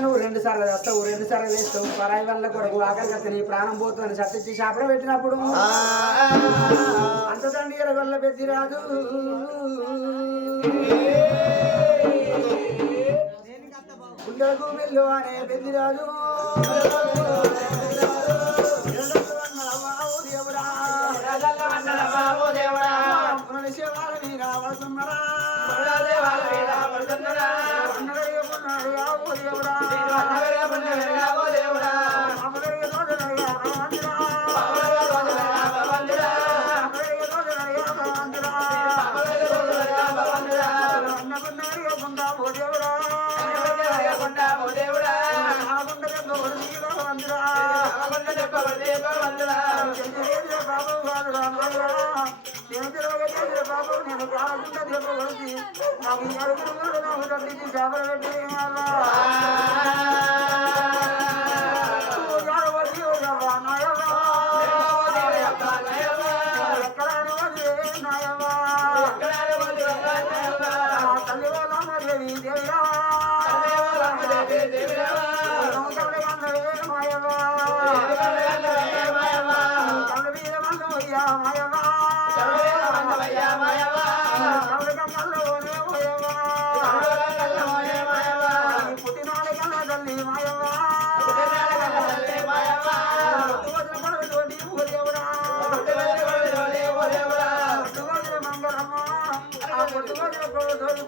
నువ్వు 2 సార్లు వస్తావు 2 సార్లు వేస్తావు పరాయి వల్ల కొరకు ఆకలికి నీ ప్రాణం పోతుందని సత్తిచ్చి శాపడ పెట్టినప్పుడు అంత తండ్రి వల్ల పెద్ది రాదు గుండెలకు వెళ్ళు అనే పెద్ది రాదు నేను కాకుండా చెప్పగలిగి నాకు అడుగులు నాకు తల్లికి చేపలు పెట్టి తల్లి వాళ్ళ దేవిరా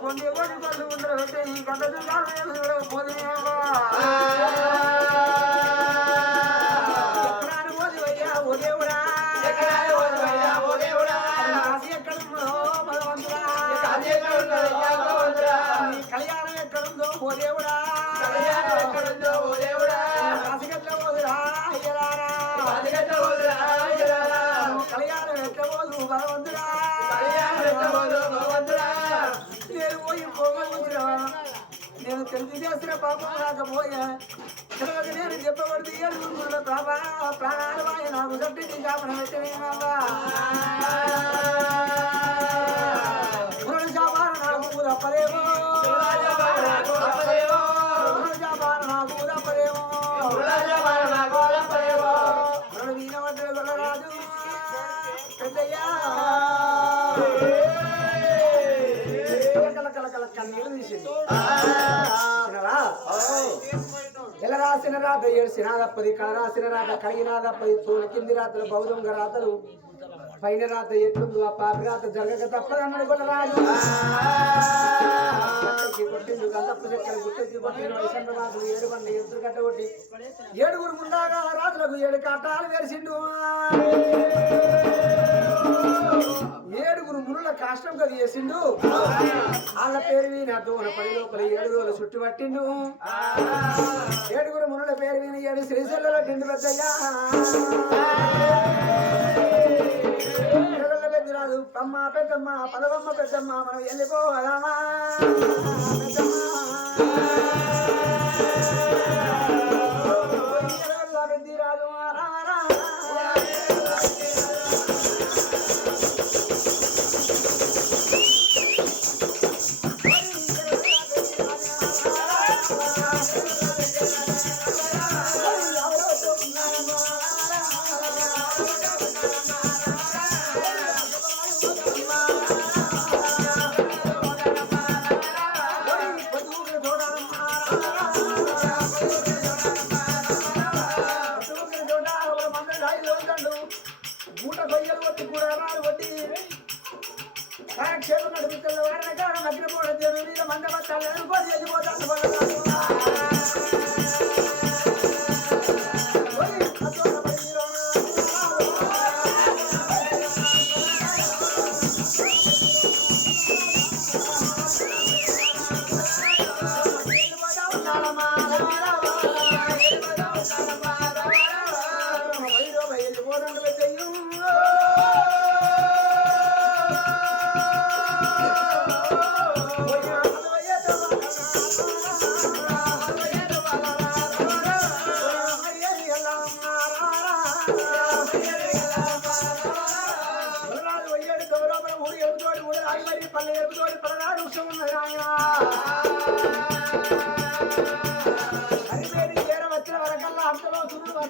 కొన్ని కొన్ని ఉండబెట్టే ఈ గంట పోదినేవా కళ్యాణం ఎక్కడుందో ఓ దేవుడా కాసిగట్ల పోదురా కళ్యాణం ఎక్కబోదు భగవంతుడా నేను పోయి పోగొచ్చురా నేను తెలిసి చేసిన పాపం రాకపోయా తర్వాత నేను చెప్పబడితే 7 గురుల ప్రాణాలు వాయి నాకు సట్టి శాపన పెట్టినేమవ్వా నాకు తప్పలేమో నాకు తప్పలేమో వీణవడ్డ గొల్లరాజు పెద్దయ్యా కన్నీళ్ళు తీసింది ఎలా రాసిన రాత 7 సినాదప్పది కళ రాసిన రాత కలిగిన తప్పది తోలి కింది రాతలు బౌద్ధంగా రాతలు పైన రాత ఎట్లుంది ఆ పాపి రాత జరగక తప్పదన్నాడు గొల్లరాజు కొట్టిండు గంతప్పు చెక్కలు గుట్టెత్తి కొట్టిండు వైసండ రాజులు 7 బండి ఎదురు కట్ట కొట్టి 7 ముందాగా రాజులకు 7 కట్టాలు వేసిండు 7 మునుల కాష్టం కది చేసిండు వాళ్ళ పేరు విని అర్థం 10 లోపల 7 రోజులు చుట్టు పట్టిండు 7 మునుల పేరు విని 7 శ్రీశైలంలో తిండి పెద్దయ్యా పెద్దరాదు అమ్మ పెద్దమ్మ పదవమ్మ పెద్దమ్మ మనం వెళ్ళిపోవాలమ్మా పెద్దరాదు గూట గొయ్యలు కొట్టి గుడాలు కొట్టి కాలక్షేపం నడిపిస్తున్న వారిని కాడ నగ్గిపోవడం జరుగుతుంది మంద బత్తాలు అనుకోని వెళ్ళిపోతాను పల్లె ఎరుతోటి పలనాడు ఉన్నది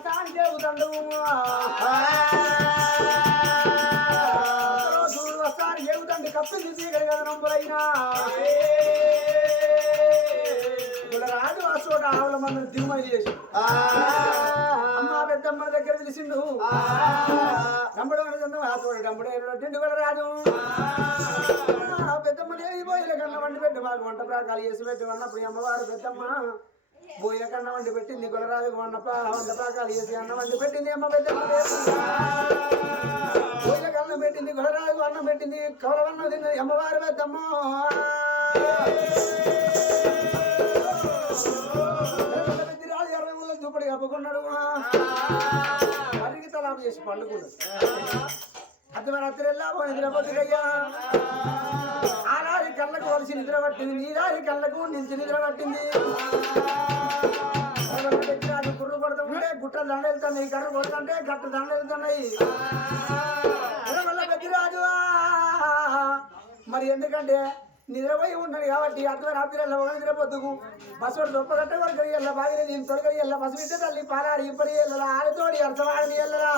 వస్తానికి చెబుతాడు చూడు వస్తానికి చెబుతాండి కప్పింది చీకటి కదా నంబులైనా రాజు ఆ చోట ఆవుల మందిని దిగుమతి చేసి అమ్మ పెద్దమ్మ దగ్గర తెలిసిండు నంబడు ఆ చోట నంబడు తిండి కూడా రాజు పెద్దమ్మ బోయిల కన్నా వండి పెట్టి మాకు వంట ప్రాకాలు చేసి పెట్టి అన్నప్పుడు అమ్మవారు పెద్దమ్మ బోయిల కన్నా వండి పెట్టింది కొలరాజు వంట ప్రాకాలు చేసి అన్నం వండి పెట్టింది అమ్మ పెద్దమ్మ బోయిల కన్నం పెట్టింది కొలరాజు అన్నం పెట్టింది కౌరవన్నం తిన్నది అమ్మవారు పెద్దమ్మ రాజు 20 మూల చూపడి కప్పుకున్నాడు అరికి తలాం చేసి పండుకున్నాడు అర్ధరాత్రి వెళ్ళా నిద్రపోతుయ్యా ఆనారి కళ్ళకు వలసి నిద్ర పట్టింది నీరారి కళ్ళకు నిలిచి నిద్ర పట్టింది కుర్రు కొడుతుంటే గుట్టలు దండ వెళ్తున్నాయి కర్ర కొడుతుంటే గట్ట దండ వెళ్తున్నాయి పెద్దరాజు మరి ఎందుకంటే నిద్రపోయి ఉన్నాడు కాబట్టి అర్ధరాత్రి వెళ్ళ ఒక నిద్రపోతుకు బస్సు దొప్పగట్ట కొడుకు వెళ్ళ బాగిన నేను తొలగలి వెళ్ళ బస్సు వింటే తల్లి పారాడి ఇప్పటి వెళ్ళలా ఆడతోడి అర్థవాడిని వెళ్ళలా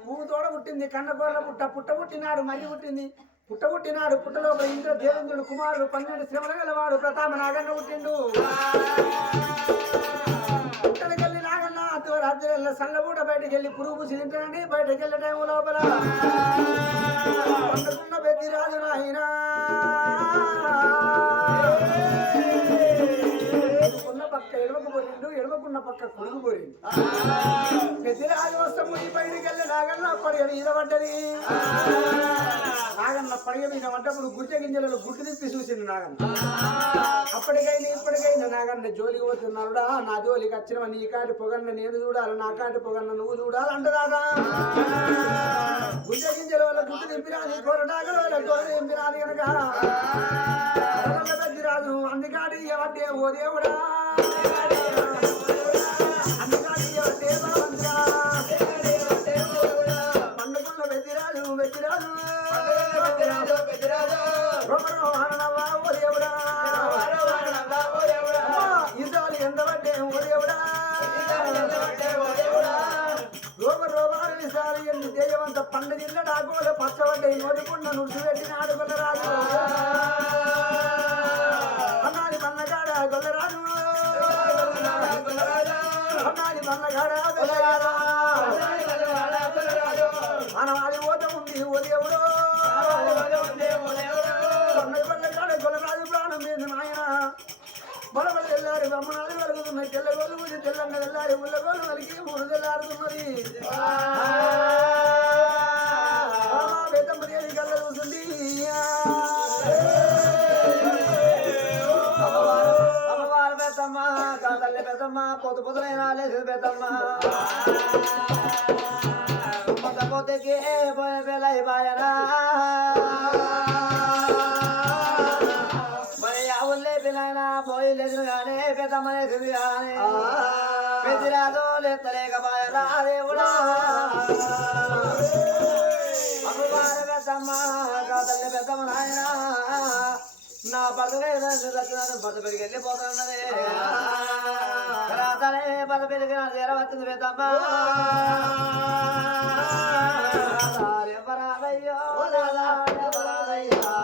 పువ్వు తోడ పుట్టింది కన్నగోర్ల పుట్ట పుట్టినాడు మరి పుట్టింది పుట్టినాడు పుట్టలోపల ఇంద్ర దేవేంద్రుడు కుమారుడు 12 శ్రమల గలవాడు ప్రతాప నాగన్న పుట్టిండు పుట్టలకెళ్ళి నాగన్న అర్ధరాత్రి సల్లబూట బయటకు వెళ్ళి పురుగు పూసిదింటానండి బయటకు వెళ్ళే టైం లోపల పండుకున్న పెద్దిరాజు నాయనా పక్క ఎడవకున్న పక్క కొడుకు పోరిండు పెద్దరాజు వస్తము ఈ బయటికి వెళ్ళి నాగన్న పడిగ మీద పడ్డది నాగన్న పడిగ మీద పడ్డప్పుడు గుడ్డ గింజలలో గుడ్డు తిప్పి చూసింది నాగన్న ఇప్పటికైనా నాగన్న జోలికి పోతున్నాడుడా నా జోలికి వచ్చిన నీ కాటి పొగన్న నేను చూడాలి నా కాటి పొగన్న నువ్వు చూడాలి అంటదాదా గుడ్డ గింజల వల్ల గుడ్డు తిప్పినాది కొరడాగల వల్ల కొర తిప్పినాది కనుక పెద్దరాజు అందుకాడి ఎవటే ఓ దేవుడా పండుగల పెద్దరాజు ఈసారి ఎంత పడ్డే ఓ దేవుడా రోమాలు ఈసారి ఎన్ని దేయవంత పండుగ డాకోల పచ్చబడ్డాయి నోటికుండా నుడిచి పెట్టిన ఆడుకొల్ల రాజు అన్నాది పన్నగాడ గొల్లరాజు అన్నాది పన్నగాడ మనం అది ఓత ఉంది ఓ దేవుడు పన్నగాడ గొల్లరాజు ప్రాణం మీద నాయన బలబల తెల్లారి బ్రహ్మనాలు వెలుగుతున్నాయి తెల్లగోలు పూజ తెల్లంగా తెల్లారి ఉల్లగోలు వెలిగి మూడు తెల్లారుతున్నది వేదమ్మది కళ్ళ చూస్తుంది అమ్మవారు పెద్దమ్మ కాదల్లి పెద్దమ్మ పొద్దునైనా లేదు పెద్దమ్మ పొద్దుకే పోయే వేళ బాయనా పోయి లేదు కానీ పెద్దమ్మనేసింది కానీ పెద్దరాజు లేతలేకపోయా దేవుడా అమ్మవారు పెద్దమ్మ కాదల్లి పెద్దమ్మ నాయన నా భర్తనే భర్త పెరిగి వెళ్ళిపోతున్నది రాతనే భర్త పెరిగి నా తీర వచ్చింది పెద్దమ్మ ఎవరాదయ్యో ఎవరాదయ్యా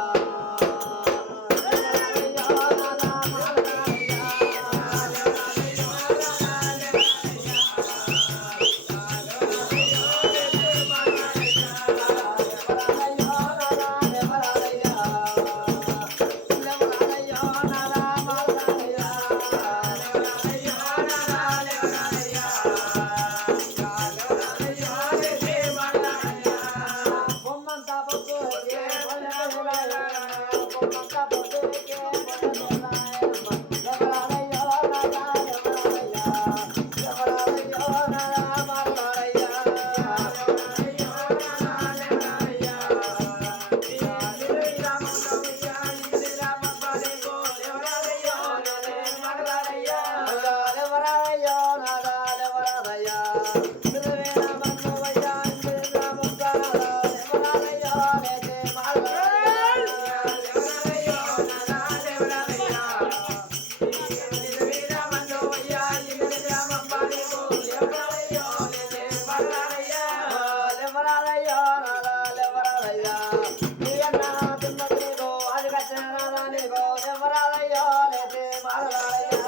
లేవరాదయ్యో లేతే బాలరాదయ్యా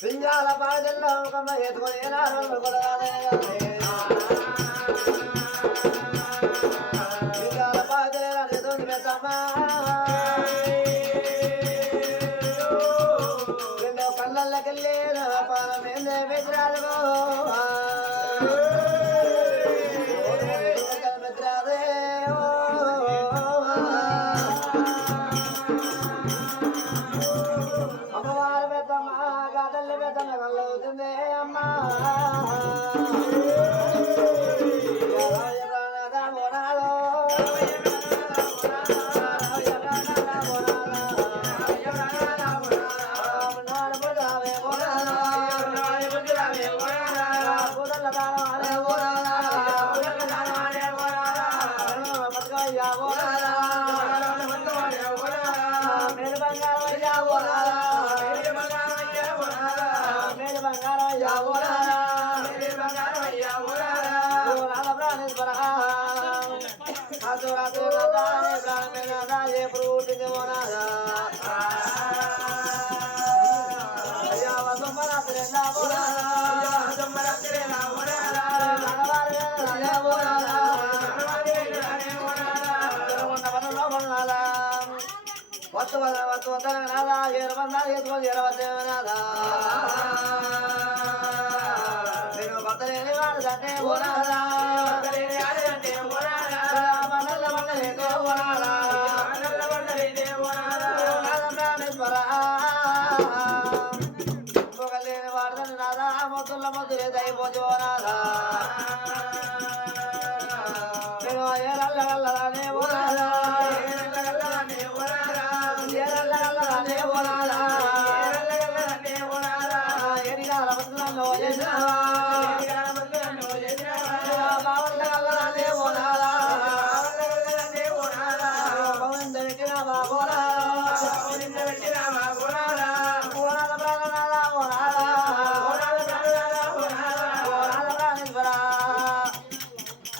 పింజాల బాధల్లో కమ్మ ఎత్తుకొని పింజాల బాధలు పెద్దమ్మా రెండో కళ్ళకెళ్ళి పాలన మెద్రాలు మెద్రాదే అమ్మవారు పెద్దమ్మ గాదల్లి పెద్దమ్మ కళ్ళవుతుంది అమ్మా వత్తనాదా నేను బతలేని వాడదంటే ఓనాదా మనల్ల వండలేదే ఓనాదా పొగలేని వాడదని నాదా మొత్తుల మొద్దులేదు అయిపోతే ఓనాదా నేను ఏరల్లగల్లనే ఓనాదా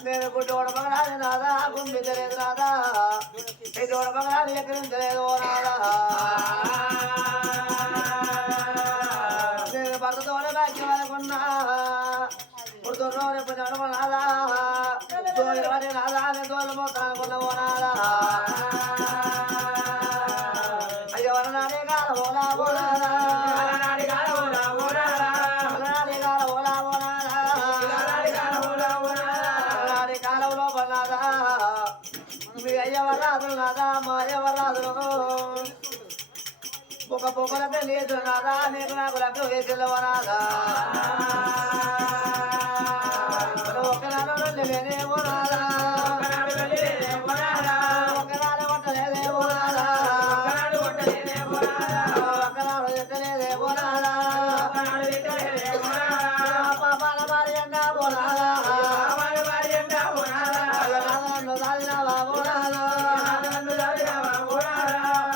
నేను గుడ్డోడ మగడాలి నాదా గుండెలేదు నాదా ఇదోడ మగడాలి ఎక్కడించలేదు ఓ నాదా నేను భర్తతోనే భాగ్యం అనుకున్నా పుడుతున్నో రేపు నడమనాదా తోలి నాదా నేను తోలు మొత్తం అనుకున్న ఓ నాదా అయ్యో వరనాడే కాల ఓలా ఓనాదా వరనాడే కాల ఓలా ఓనాదా వరనాడే కాల ఓలా ఓనాదా వరనాడే కాల ఓలా ఓనాదా వరనాడే కాలంలో పన్నాదా మీ అయ్యవరాదు నాదా మా అయ్యవరాదు ఒక పొగలతో లేదు నాదా నీకు నాకు లెక్క వేసిల్లవనాదా ఒకనాడు లేదేమో నాదా ఒకనాడు కొట్టలేదేమో నాదా ఒకనాడు ఎట్టలేదేమో నాదా పాపాల మారి ఎండా పోనాదా నన్ను దాదినావా పోనాదా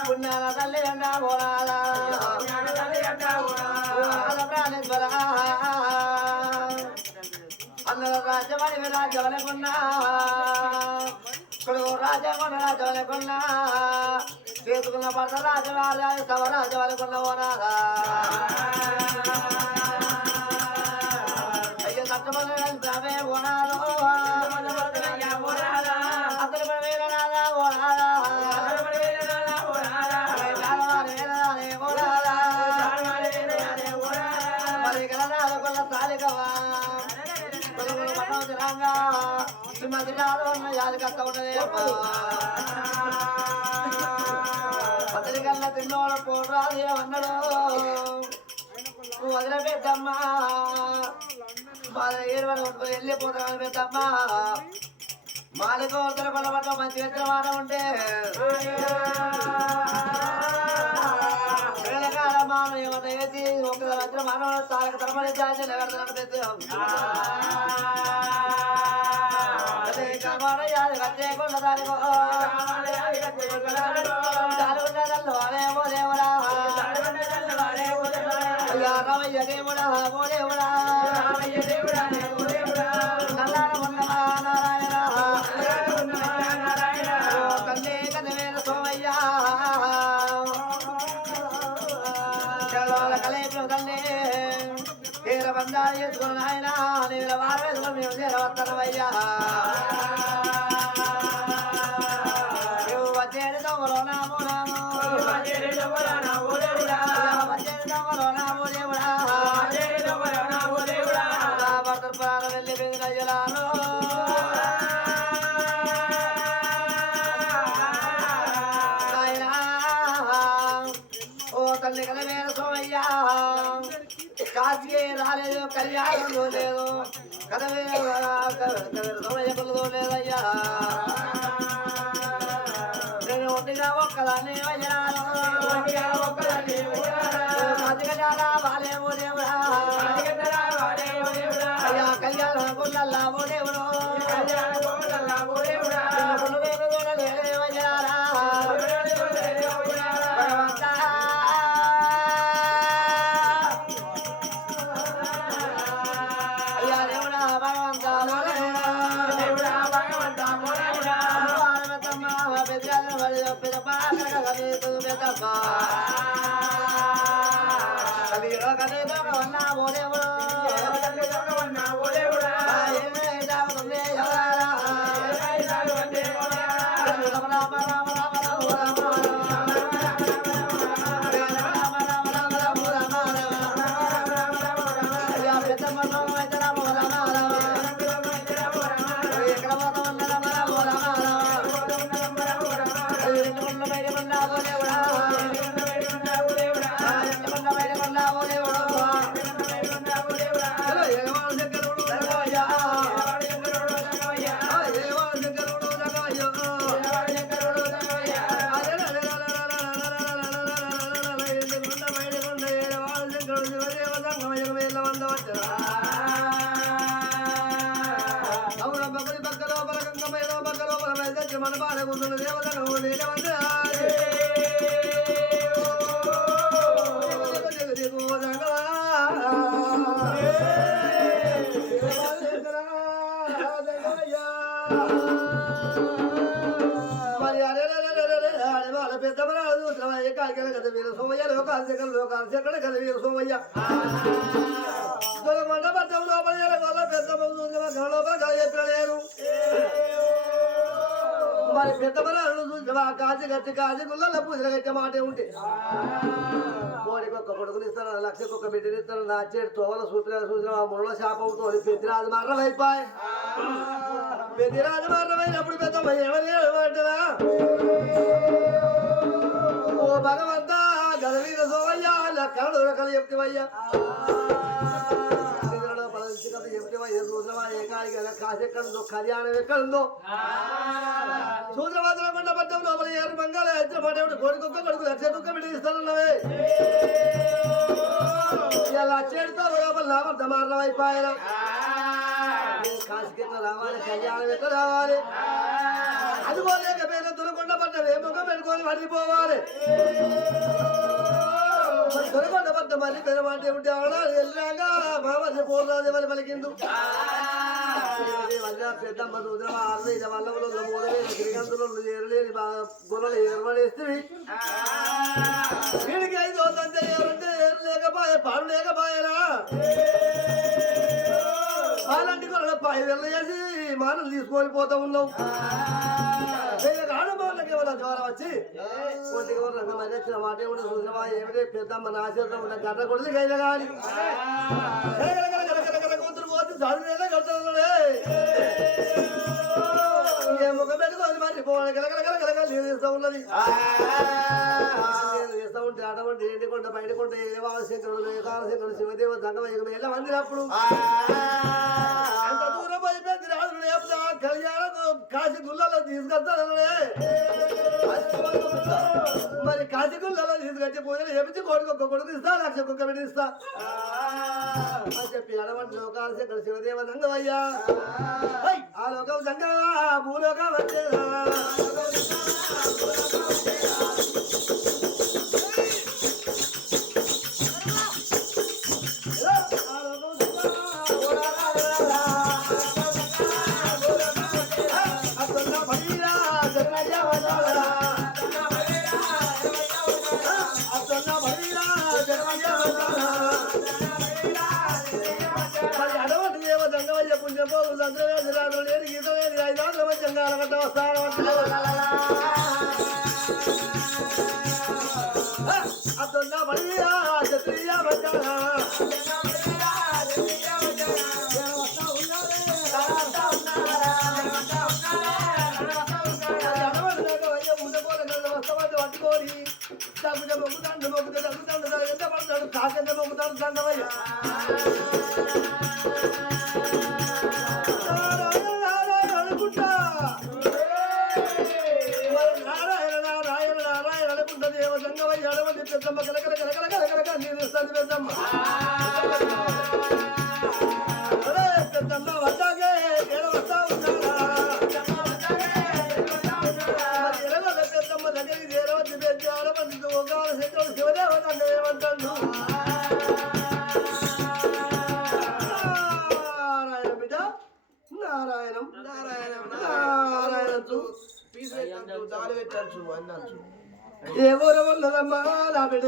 పుణ్యాల తల్లి ఎండా పోనాదా అన్నల రాజ్యమని రాజ్యమనుకున్నా కొడుకు రాజ్యమని రాజ్యమనుకున్నా చేసుకున్న భర్త రాజరాజ సవ రాజ్యమనుకున్న ఓనాదా అయ్యో సత్యమనే ఓనాదో అతని పడిన నాదా ఓనాదా మరి గలనాద కొల్ల తాలికవా శ్రీమతి రాధవన్న యాదకత్త ఉన్నదే అతని కల్లా తిన్నోడు పోరాది అన్నాడు వదిలే పెద్దమ్మా వాళ్ళ ఏడువని కొట్టుకొని వెళ్ళిపోతామని పెద్దమ్మా మాలికో ఉత్తర కొలబట్ల మంచి ఎత్తున మాట ఉంటే వేళకాల మాన ఏమన్నా వేసి ఒక మధ్య మానవ తారక తరమని జాతి నిలబెడతాను పెద్ద కొన్న దానికో దాని ఉండదల్లో అవేమో దేవుడా రామయ్య దేవుడా ఓ దేవుడా నల్లార ఉన్నవా నారాయణ తల్లి కదవేల సోమయ్య చలవాల కలేపు తల్లి తీర బంధాలు చేసుకుని ఆయన నీళ్ళ వారు వేసుకొని మేము చేరవత్తనమయ్యా వచ్చేది దొంగలో నామో నామో వచ్చేది దొంగలో నామో దేవుడా భర్త ప్రాణం వెళ్ళి బెంగళాను ఓ తల్లి కలవేర సోమయ్యా కాశీకి రాలేదు కళ్యాణంలో లేదు కలవేర సోమయ్య పిల్లదో లేదయ్యా నేను ఒంటిగా ఒక్కదాన్ని వయ్యాను చాలా బాలేమో దేవుడా అయ్యా కళ్యాణ గుళ్ళల్లా ఓ దేవుడు అయ్యా దేవుడా భగవంతా మన బాల గుండెల దేవతను నీలవంద మరి వాళ్ళ పెద్ద చూసిన కాలికల కదా వీరు సోమయ్య లోకాలు చెక్కడ కదా వీరు సోమయ్య మండ పట్టం లోపల పెద్ద లోపల చెప్పలేరు మరి పెద్ద బలాలను చూసినవా కాజి గట్టి కాజి గుళ్ళ పూజలు గట్టే మాటే ఉంటే కోడికి ఒక్క కొడుకుని ఇస్తాను లక్షకు ఒక్క బిడ్డని ఇస్తాను నా చేతి తోవల చూసిన ముళ్ళ శాపంతో పెద్దిరాజు మరణమైపోయి పెద్దిరాజు మరణమైనప్పుడు పెద్ద ఎవరి ఏమంటారా ఓ భగవంతా గదవీర సోమయ్యా కళ్ళు రకాలు చెప్తావయ్యా కాశెక్కడుందో కళ్యాణం ఎక్కడుందో సూత్రవాదన పట్టం లోపల ఏరు బంగాళ పడేవాడు కొడుకొక్క కొడుకు లక్ష కుక్క బిడ్డ ఇస్తానన్నవే ఇలా చేడుతో లోపల లాభం మారణం అయిపోయాను కాశీకి ఎట్లా రావాలి కళ్యాణం ఎట్లా రావాలి అది పోలేకపోయినా దురకొండ పడ్డవే ముఖం పెట్టుకొని పడిపోవాలి దురకొండ పడ్డ మళ్ళీ పెరమాట ఉంటే అవడాలు వెళ్ళాక మామల్ని పోరాది మళ్ళీ పలికిందు పెద్దమ్మ సూత్రం ఆరు వల్లములు 3000 గిరిగంతులు ఏరలేని గుర్రలు ఏర్పడేస్తే వీడికి 5 ఏరుంటే ఏరు లేకపోయే పాలు లేకపోయేనా అలాంటి గొర్రెల పై వెళ్ళేసి మానలు తీసుకొని పోతా ఉన్నావు ఆడవాళ్ళకి ఏమన్నా జ్వరం వచ్చి కొద్దిగా మధ్య వచ్చిన మాట ఏమిటి చూసినవా ఏమిటి పెద్దమ్మ నాశనం ఉన్న గడ్డ కొడుతుంది గైన కానీ కూతురు పోతే చదువునే కడుతున్నాడే ఏ ముఖం పెట్టుకోవాలి మరి పోవాలి కలకలకలకలక తీస్తూ ఉన్నది చేస్తూ ఉంటే అటువంటి ఏంటి కొండ బయట కొండ ఏవాశంకరుడు ఏకాశంకరుడు శివదేవ దంగమయ్య ఎలా మందిరప్పుడు అంత దూరం అయిపోయింది రాజు కళ్యాణం కాశీ గుళ్ళలో తీసుకొస్తానడే మరి కాశీ గుళ్ళలో తీసుకొచ్చి పూజలు చేపించి కోడికొక్క కొడుకు ఇస్తా లక్ష కుక్క బిడ్డ ఇస్తా అని చెప్పి అడవంటి లోకాలు శంకర శివదేవ దంగమయ్యా ఆ లోకం దంగమా భూలోకం వచ్చేదా రాదు లేని గీత లేని 5 ఆటల మధ్యంగా అలగట్ట వస్తాను అతన్న బడియా జత్రియా బజారా పట్టుకోని తగ్గుత మొక్కుతాడు మొక్కుతా తగ్గుతాడు ఎంత పడతాడు కాకెంత మొక్కుతాడు దండవయ్య అనుకుంటా నారాయణ నారాయణ నారాయణ అనుకుంటా దేవ సంగమయ్య అడవండి పెద్దమ్మ కలకల కలకల కలకల నేను ఇస్తాను పెద్దమ్మ పెద్దమ్మ వద్దాకే నేను వస్తా ఉన్నాడా పెద్దమ్మ దగ్గరికి చేరవద్దు పెద్ద ఆడమంది ఒక శత్రుడు శివదేవతండ ఏమంటాడు నారాయణ బిడ్డ నారాయణం నారాయణం నారాయణంచు దారి పెట్టచ్చు అన్నచ్చు ఎవరు ఉన్నదమ్మా నా బిడ్డ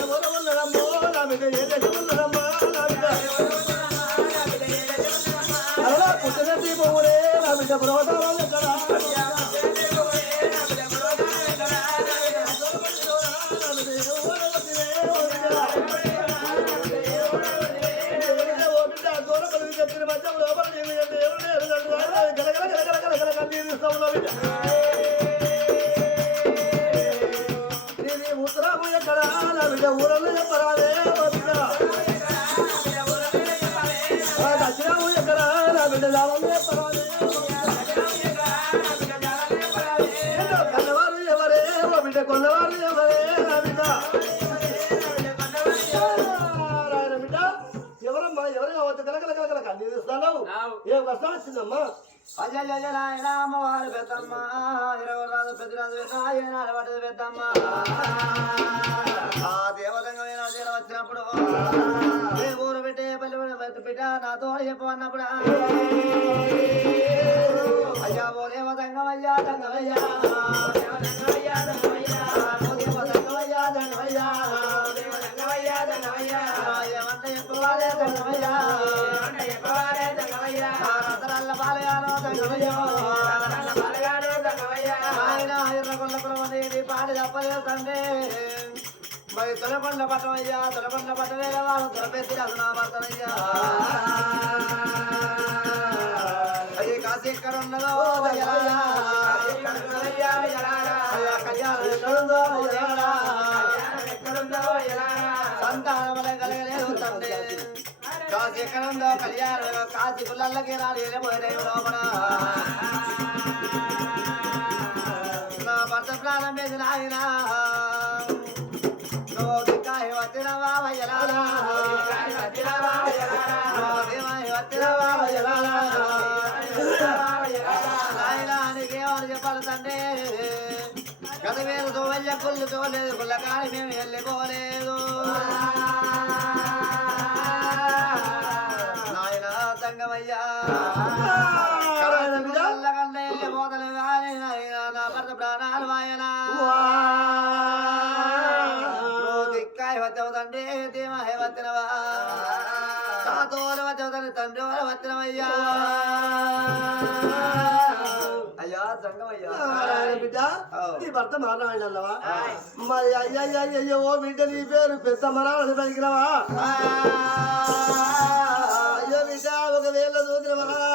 ఎవరు ఉన్నదమ్మో నా బిడ్డ ఉన్నదమ్మా నా బిడ్డ అలా పుట్టిన దీపములే నా బిడ్డ ప్రోటాలు కదా ఉత్తరాము ఎక్కడ నా బిడ్డ ఊరలో చెప్పరాలే దక్షిణాము ఎక్కడ నా బిడ్డ లాభంలో చెప్పరాలే కన్నవారు ఎవరే ఓ బిడ్డ కొన్నవారు ఎవరే నా బిడ్డ నారాయణ బిడ్డ ఎవరమ్మా ఎవరు కావచ్చు కలకల కలకల కన్నీరు ఇస్తాను ఏం కష్టం వచ్చిందమ్మా అజయజయనాయన అమ్మవారు పెద్దమ్మ ఇరవరాజు పెద్దరాజు నాయన అలవాటు పెద్దమ్మ ఆ దేవతంగమైన జల వచ్చినప్పుడు ఏ ఊరు పెట్టే పల్లె బిడ్డ నాతో చెప్పమన్నప్పుడు అయ్యా ఓ దేవతంగమయ్యా తంగమయ్యా ఏమంటే చెప్పవాలే తంగమయ్యా రతనల్ల పాలయానో తంగమయ్యో ఆయన ఎర్రగొల్లపురమనేది పాడి తప్పలేదు తండ్రి మరి తొలపండ్ల పట్టమయ్యా తొలపండ్ల పట్టలే వాడు తొలపెత్తి అసలు పడతానయ్యా అది కాశీ ఎక్కడ ఉన్నదో సంతానముల కలగలేదు తండ్రి కాశీ ఎక్కడుందో కళ్యాణం కాశీ పుల్లలకి రాలి పోయిన లోపల నా భర్త ప్రాణం వేసిన ఆయన కాయ వచ్చినవా వయ్యలారా ఆయనకేమని చెప్పాలి తండ్రి గత వేలు తోవయ్య కుళ్ళు తోలేదు కుళ్ళ కానీ మేము వెళ్ళిపోలేదు నాయన తంగమయ్యా కళ్ళకంటే వెళ్ళిపోతలు కానీ నా భర్త ప్రాణాలు వాయనా తండ్రి దేమహే వచ్చినవా తాతోలు వచ్చవుతాను తండ్రి వాళ్ళు వచ్చినవయ్యా అయ్యా సంగమయ్యా బిడ్డ నీ భర్త మారాయణవా మరి అయ్యో ఓ బిడ్డ నీ పేరు పెద్ద మరాలని పలికినవా అయ్యో బిడ్డ ఒకవేళ చూసినవా